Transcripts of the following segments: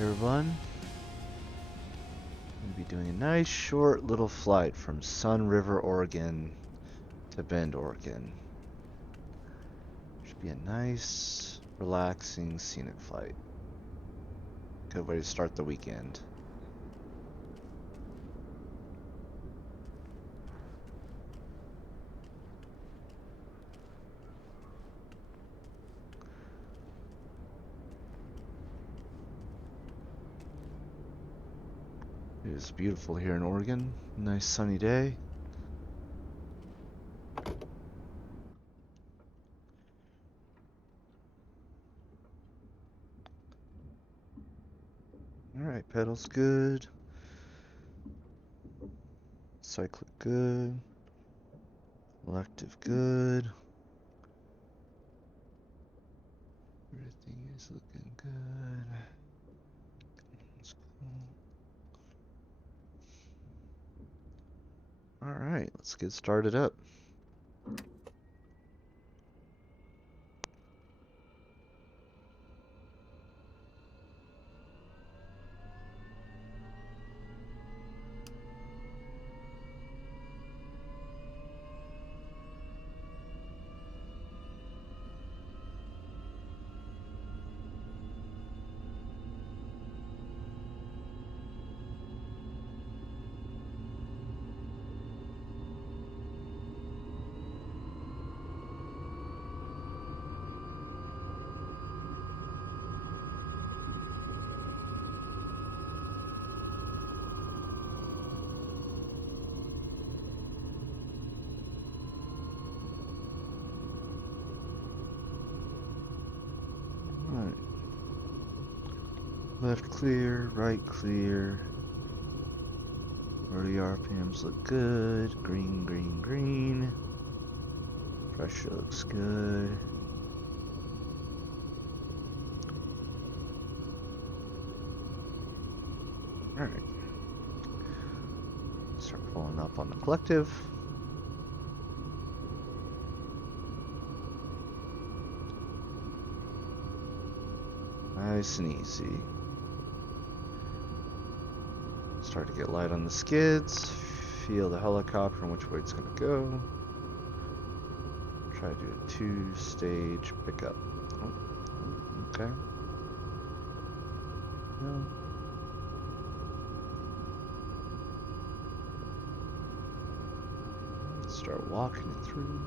Everyone, I'm going to be doing a nice short little flight from Sunriver, Oregon to Bend, Oregon. Should be a nice, relaxing, scenic flight. Good way to start the weekend. It is beautiful here in Oregon. Nice sunny day. Alright, pedals good. Cyclic good. Elective good. Everything is looking good. That's cool. Alright, let's get started up. Left clear, right clear. Rotary RPMs look good. Green, green, green. Pressure looks good. Alright. Start pulling up on the collective. Nice and easy. Start to get light on the skids. Feel the helicopter and which way it's going to go. Try to do a 2-stage pickup. Oh, okay. No. Start walking it through.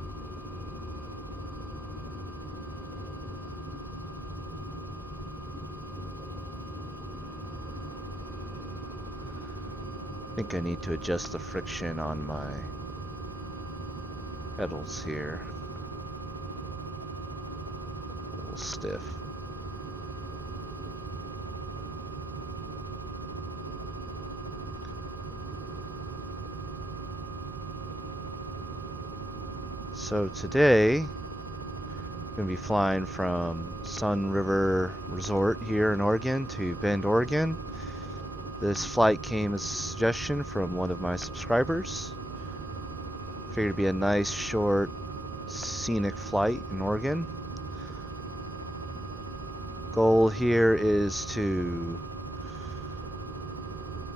I think I need to adjust the friction on my pedals here. A little stiff. So today, I'm going to be flying from Sunriver Resort here in Oregon to Bend, Oregon. This flight came as a suggestion from one of my subscribers. Figured it'd be a nice, short, scenic flight in Oregon. Goal here is to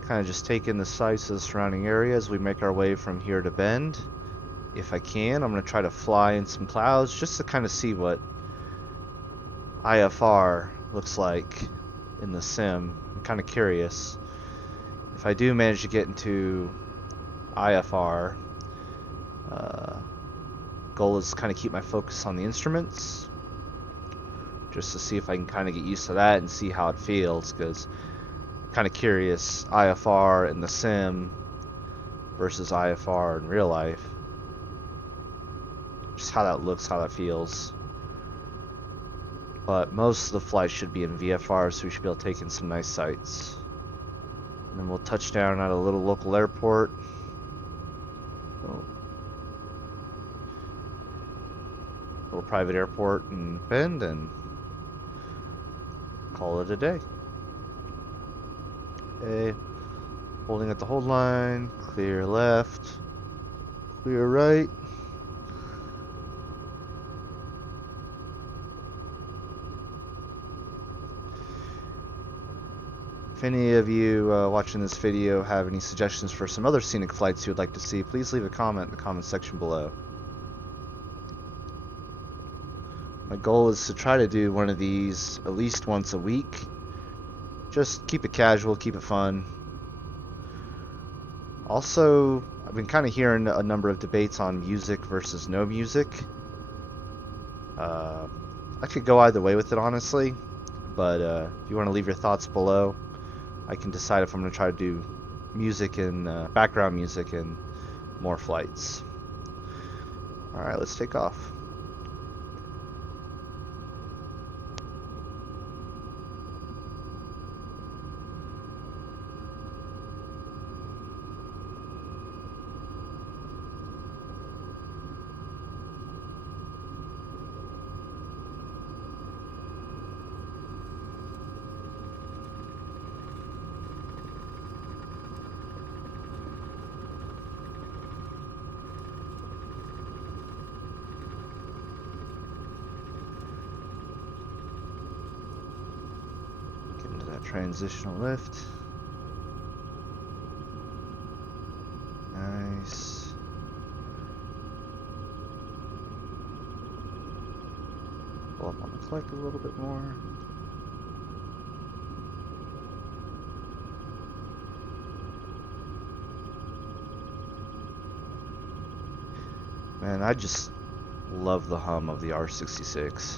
kind of just take in the sights of the surrounding area as we make our way from here to Bend. If I can, I'm going to try to fly in some clouds just to kind of see what IFR looks like in the sim. I'm kind of curious. If I do manage to get into IFR, goal is to kind of keep my focus on the instruments, just to see if I can kind of get used to that and see how it feels, because I'm kind of curious IFR in the sim versus IFR in real life. Just how that looks, how that feels. But most of the flight should be in VFR, so we should be able to take in some nice sights. And then we'll touch down at a little local airport. Little private airport in Bend, and call it a day. Okay. Holding at the hold line. Clear left. Clear right. If any of you watching this video have any suggestions for some other scenic flights you would like to see, please leave a comment in the comment section below. My goal is to try to do one of these at least once a week. Just keep it casual, keep it fun. Also, I've been kind of hearing a number of debates on music versus no music. I could go either way with it, honestly, but if you want to leave your thoughts below, I can decide if I'm going to try to do music and background music in more flights. Alright, let's take off. Transitional lift. Nice. Pull up on the flight a little bit more. Man, I just love the hum of the R66.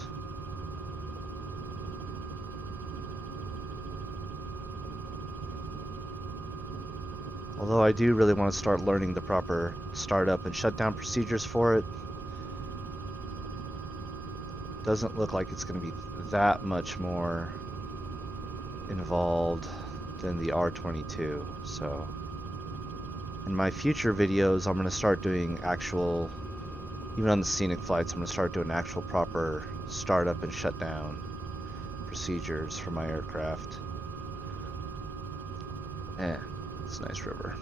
Although I do really want to start learning the proper startup and shutdown procedures for it. Doesn't look like it's going to be that much more involved than the R22. So in my future videos, I'm going to start doing actual, even on the scenic flights, I'm going to start doing actual proper startup and shutdown procedures for my aircraft. It's a nice river.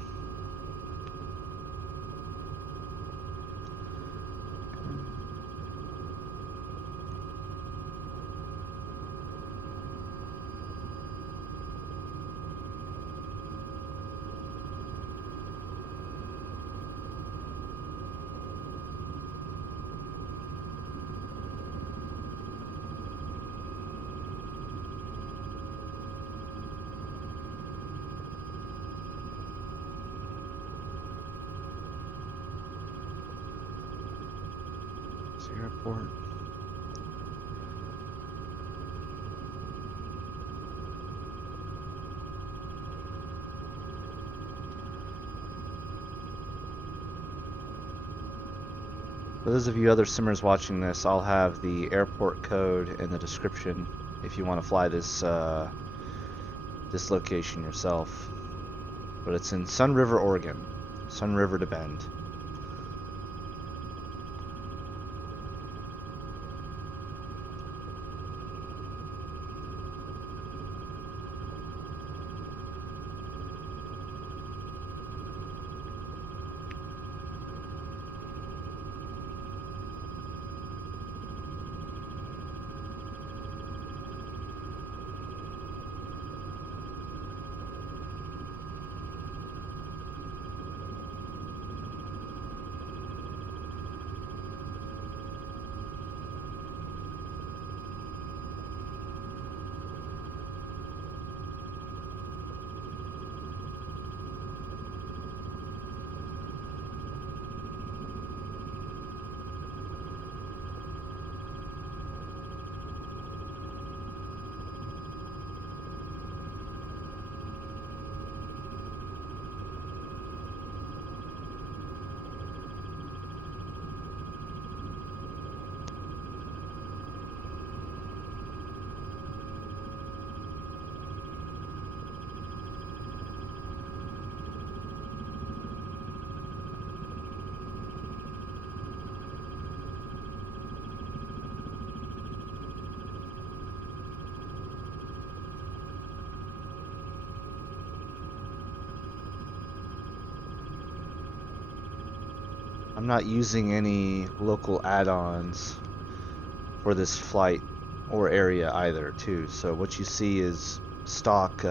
Airport. For those of you other simmers watching this, I'll have the airport code in the description if you want to fly this this location yourself. But it's in Sunriver, Oregon. Sunriver to Bend. I'm not using any local add-ons for this flight or area either, too. So what you see is stock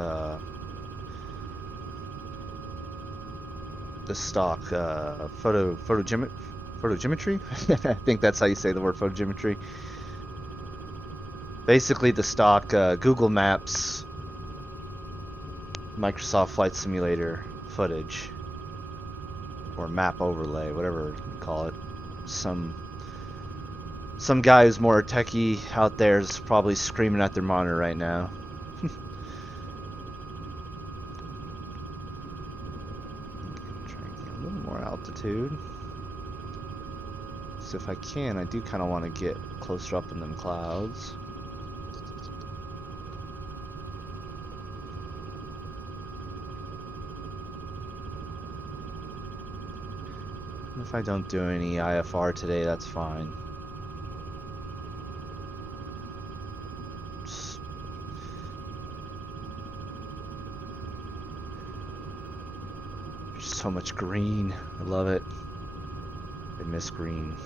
the stock photogrammetry. I think that's how you say the word photogrammetry. Basically, the stock Google Maps, Microsoft Flight Simulator footage, or map overlay, whatever you call it. Some guy who's more techie out there is probably screaming at their monitor right now. Try and get a little more altitude. So if I can, I do kind of want to get closer up in them clouds. If I don't do any IFR today, that's fine. There's so much green. I love it. I miss green.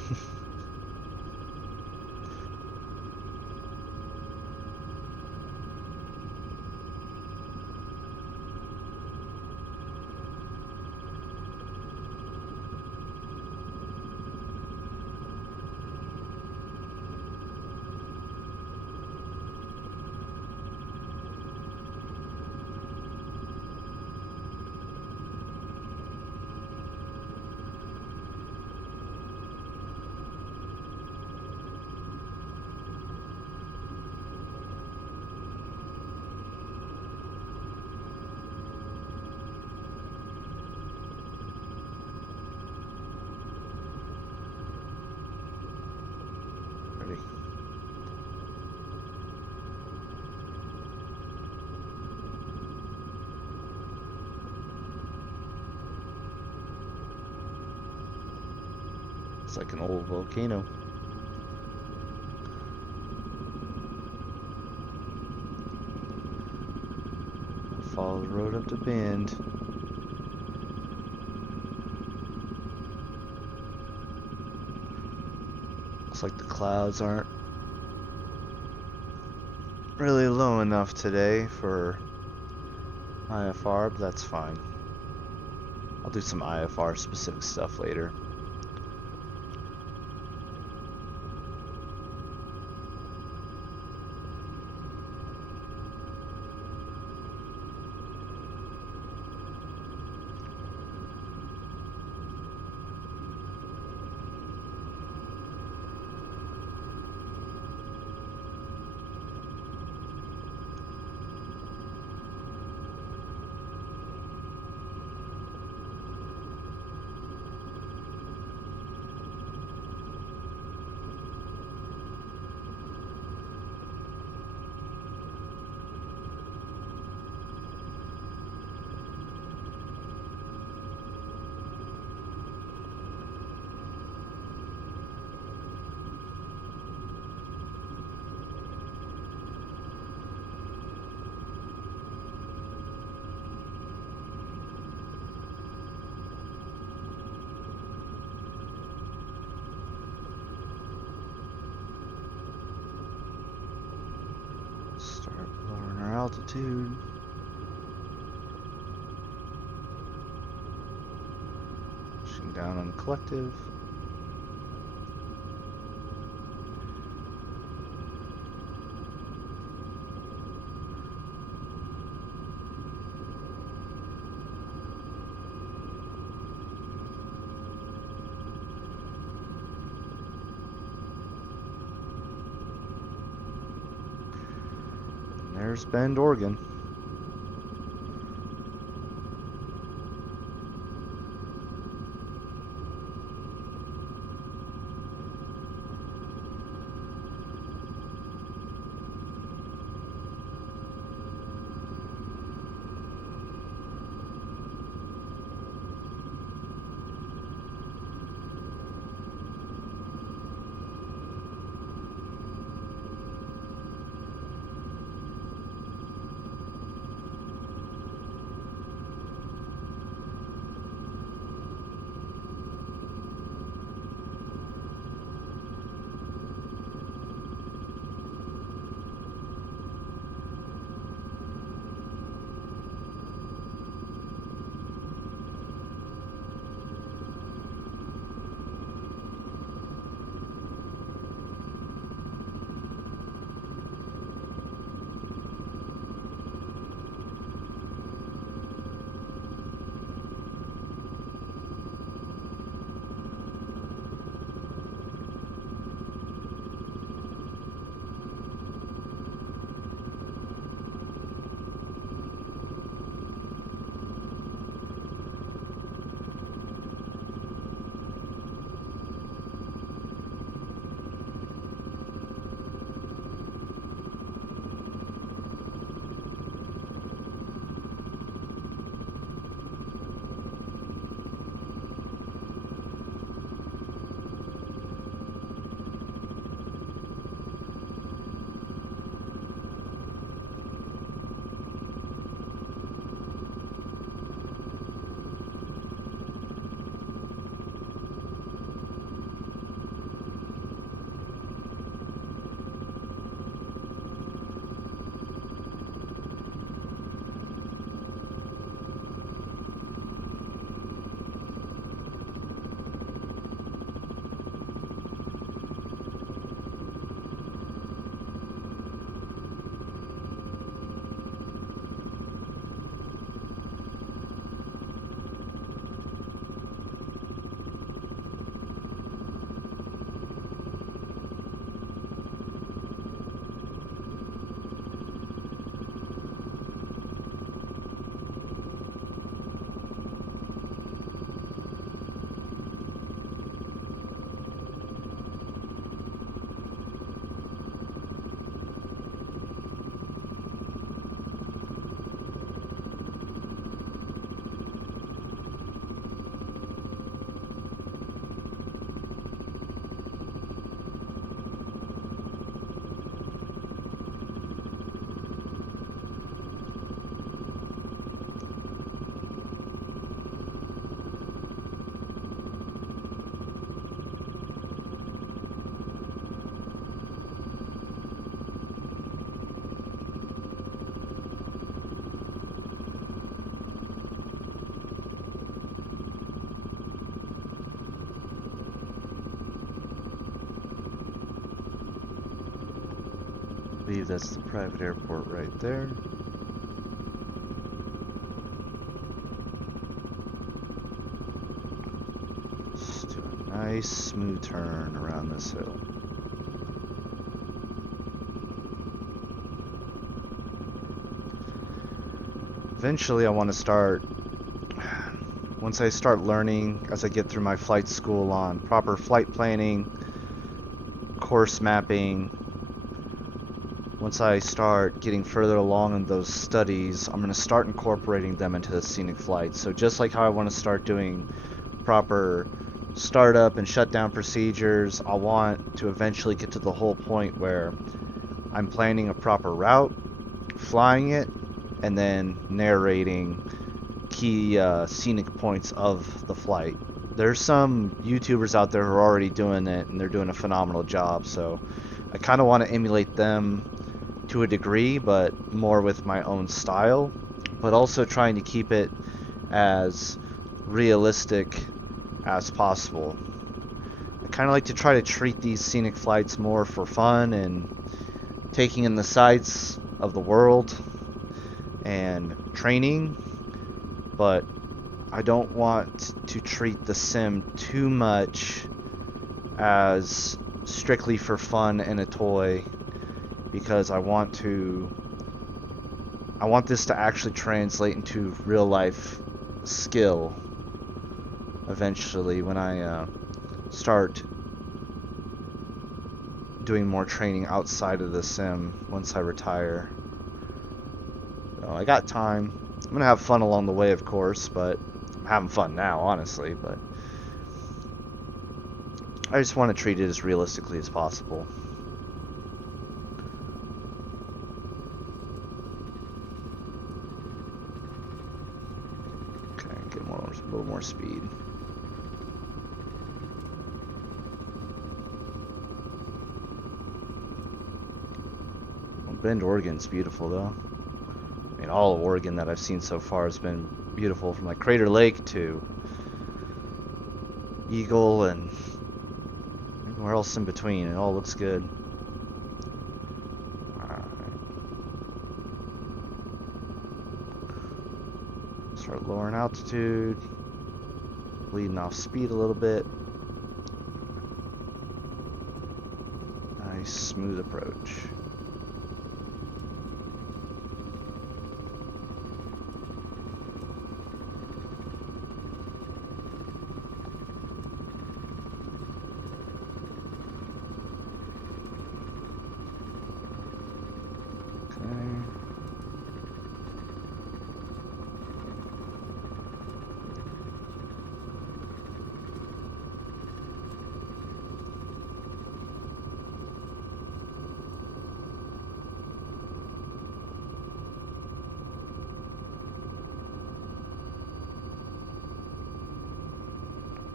It's like an old volcano. I'll follow the road up to Bend. Looks like the clouds aren't really low enough today for IFR, but that's fine. I'll do some IFR specific stuff later. Start lowering our altitude. Pushing down on the collective. There's Bend, Oregon. believe that's the private airport right there. Let's do a nice smooth turn around this hill. Eventually I want to start, once I start learning as I get through my flight school on proper flight planning, course mapping, once I start getting further along in those studies, I'm going to start incorporating them into the scenic flight. So just like how I want to start doing proper startup and shutdown procedures, I want to eventually get to the whole point where I'm planning a proper route, flying it, and then narrating key scenic points of the flight. There's some YouTubers out there who are already doing it, and they're doing a phenomenal job, so I kind of want to emulate them to a degree, but more with my own style, but also trying to keep it as realistic as possible. I kind of like to try to treat these scenic flights more for fun and taking in the sights of the world and training, but I don't want to treat the sim too much as strictly for fun and a toy, because I want this to actually translate into real life skill eventually when I start doing more training outside of the sim once I retire. So I got time. I'm gonna have fun along the way, of course, but I'm having fun now, honestly, but I just want to treat it as realistically as possible. Okay, get a little more speed. Well, Bend, Oregon's beautiful, though. I mean, all of Oregon that I've seen so far has been beautiful, from like Crater Lake to Eagle and everywhere else in between. It all looks good. Alright. Start lowering altitude, bleeding off speed a little bit. Nice smooth approach.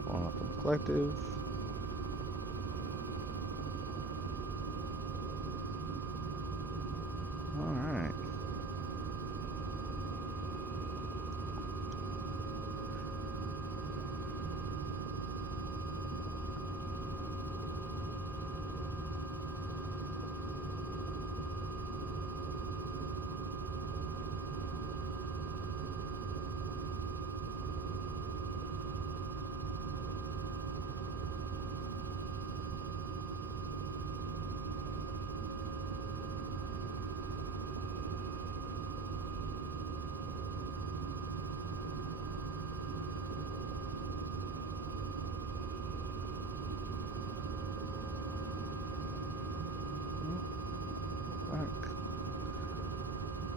Up on the collective. Alright.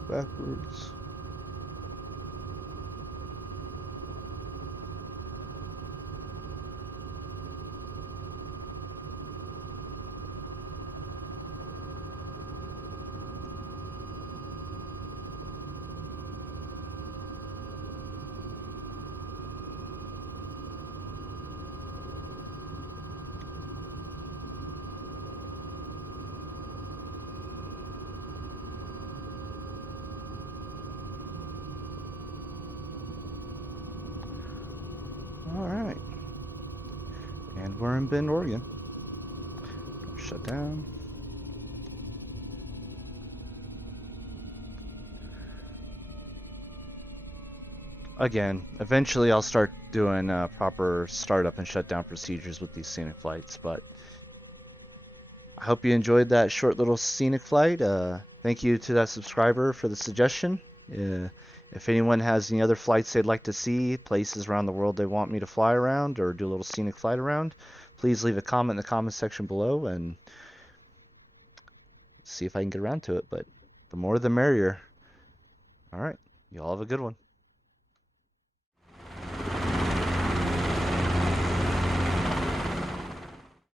Backwards. Alright. And we're in Bend, Oregon. Shut down. again, eventually I'll start doing proper startup and shutdown procedures with these scenic flights, but I hope you enjoyed that short little scenic flight. Thank you to that subscriber for the suggestion. If anyone has any other flights they'd like to see, places around the world they want me to fly around or do a little scenic flight around, please leave a comment in the comment section below and see if I can get around to it. But the more the merrier. All right. Y'all have a good one.